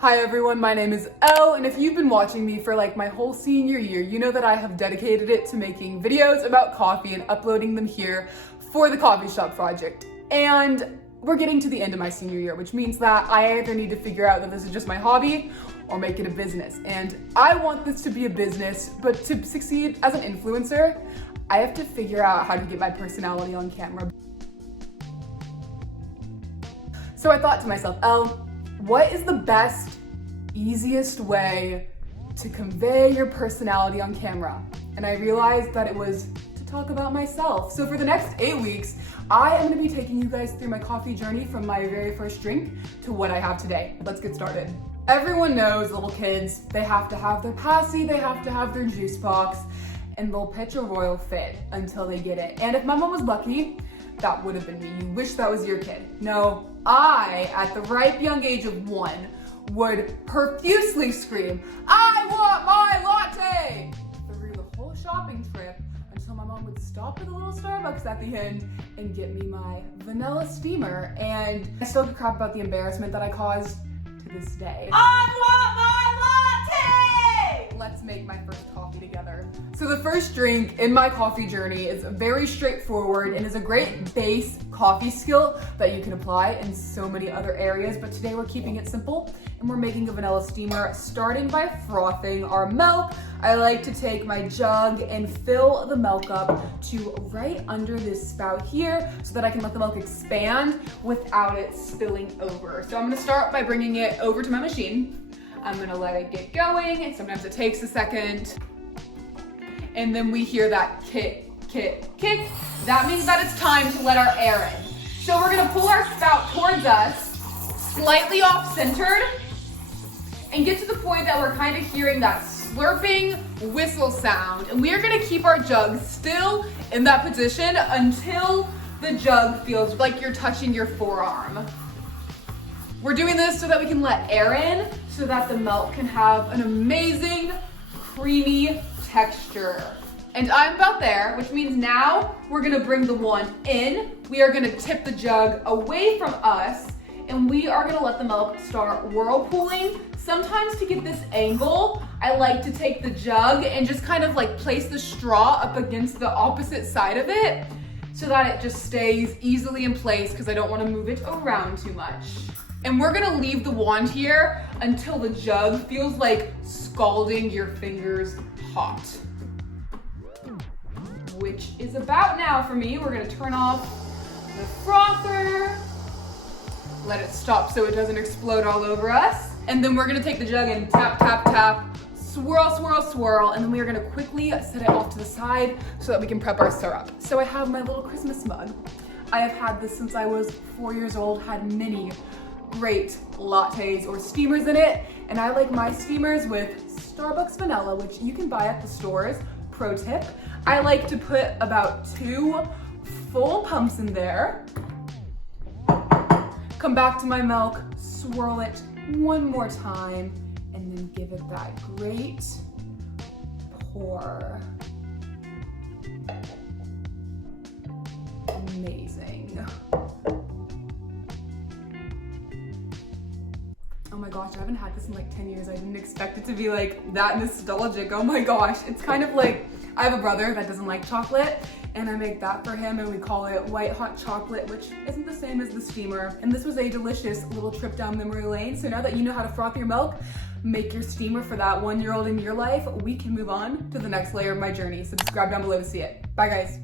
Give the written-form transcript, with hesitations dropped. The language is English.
Hi everyone, my name is Elle, and if you've been watching me for like my whole senior year, you know that I have dedicated it to making videos about coffee and uploading them here for the coffee shop project. And we're getting to the end of my senior year, which means that I either need to figure out that this is just my hobby or make it a business. And I want this to be a business, but to succeed as an influencer, I have to figure out how to get my personality on camera. So I thought to myself, Elle, what is the best, easiest way to convey your personality on camera? And I realized that it was to talk about myself. So for the next 8 weeks, I am gonna be taking you guys through my coffee journey from my very first drink to what I have today. Let's get started. Everyone knows little kids, they have to have their passy, they have to have their juice box, and they'll pitch a royal fit until they get it. And if my mom was lucky, that would have been me. You wish that was your kid. No, I, at the ripe young age of 1, would profusely scream, "I want my latte!" through the whole shopping trip until my mom would stop at a little Starbucks at the end and get me my vanilla steamer. And I still get crap about the embarrassment that I caused to this day. I want my latte! Let's make my first coffee together. So the first drink in my coffee journey is very straightforward and is a great base coffee skill that you can apply in so many other areas, but today we're keeping it simple and we're making a vanilla steamer, starting by frothing our milk. I like to take my jug and fill the milk up to right under this spout here so that I can let the milk expand without it spilling over. So I'm gonna start by bringing it over to my machine. I'm gonna let it get going, and sometimes it takes a second. And then we hear that kick, kick, kick. That means that it's time to let our air in. So we're gonna pull our spout towards us, slightly off-centered, and get to the point that we're kind of hearing that slurping whistle sound. And we are gonna keep our jug still in that position until the jug feels like you're touching your forearm. We're doing this so that we can let air in, so that the milk can have an amazing, creamy texture. And I'm about there, which means now we're gonna bring the wand in. We are gonna tip the jug away from us, and we are gonna let the milk start whirlpooling. Sometimes to get this angle, I like to take the jug and just kind of like place the straw up against the opposite side of it so that it just stays easily in place because I don't wanna move it around too much. And we're gonna leave the wand here until the jug feels like scalding your fingers hot. Which is about now for me. We're gonna turn off the frother, let it stop so it doesn't explode all over us. And then we're gonna take the jug and tap, tap, tap, swirl, swirl, swirl, and then we are gonna quickly set it off to the side so that we can prep our syrup. So I have my little Christmas mug. I have had this since I was 4 years old, had many great lattes or steamers in it, and I like my steamers with Starbucks vanilla, which you can buy at the stores. Pro tip, I like to put about 2 full pumps in there, come back to my milk, swirl it one more time, and then give it that great pour. Amazing. Oh my gosh, I haven't had this in like 10 years. I didn't expect it to be like that nostalgic. Oh my gosh, it's kind of like, I have a brother that doesn't like chocolate, and I make that for him, and we call it white hot chocolate, which isn't the same as the steamer. And this was a delicious little trip down memory lane. So now that you know how to froth your milk, make your steamer for that 1-year-old in your life, we can move on to the next layer of my journey. Subscribe down below to see it. Bye guys.